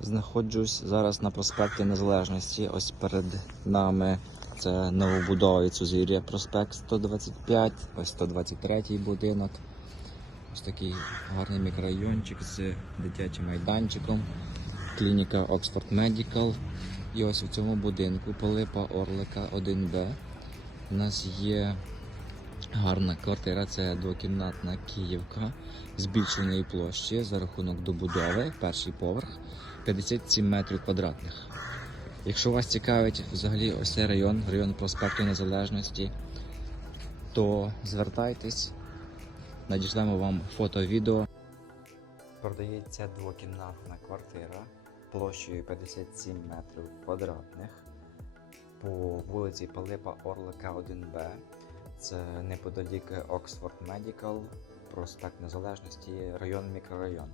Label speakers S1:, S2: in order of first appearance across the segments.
S1: Знаходжусь зараз на проспекті Незалежності. Ось перед нами це новобудова Цузір'я, проспект 125, ось 123 будинок. Ось такий гарний мікрорайончик з дитячим майданчиком. Клініка Oxford Medical. І ось у цьому будинку Пилипа Орлика 1Б. У нас є гарна квартира, це двокімнатна Київка збільшеної площі за рахунок добудови, перший поверх, 57 метрів квадратних. Якщо вас цікавить взагалі ось цей район, район проспекту Незалежності, то звертайтесь, надішлемо вам фото, відео. Продається двокімнатна квартира площею 57 метрів квадратних по вулиці Пилипа Орлика 1Б. Це неподалік Oxford Medical, проспект Незалежності, район мікрорайон.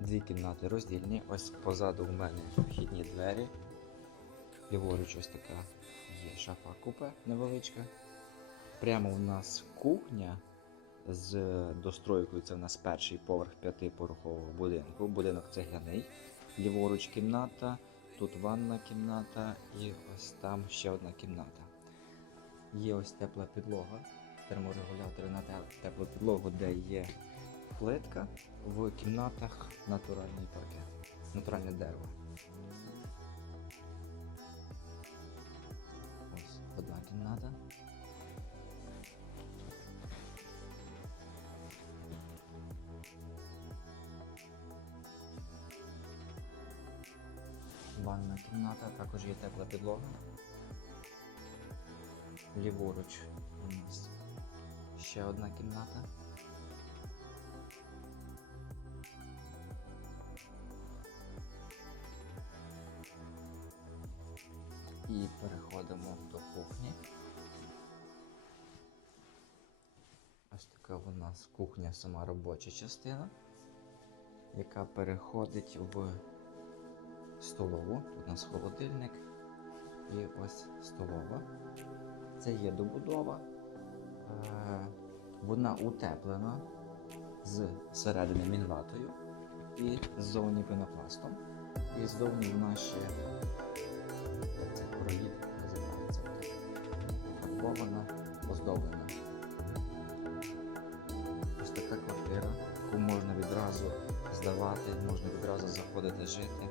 S1: Дві кімнати роздільні. Ось позаду в мене вхідні двері. Ліворуч ось така є шафа купе невеличка. Прямо у нас кухня з достройкою. Це у нас перший поверх п'ятиповерхового будинку. Будинок цегляний. Ліворуч кімната, тут ванна кімната і ось там ще одна кімната. Є ось тепла підлога, терморегулятори на теплу підлогу, де є плитка. В кімнатах натуральний паркет, натуральне дерево. Ось одна кімната. Ванна кімната, також є тепла підлога. Ліворуч у нас ще одна кімната. І переходимо до кухні. Ось така у нас кухня, сама робоча частина, яка переходить в столову. Тут у нас холодильник і ось столова. Це є добудова. Е, Вона утеплена з середини мінватою і ззовні пенопластом. І ззовні вона ще це короїд називається. Фарбована, оздоблена. Ось така квартира, яку можна відразу здавати, можна відразу заходити жити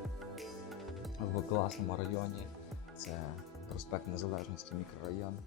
S1: в класному районі. Це проспект Незалежності мікрорайон.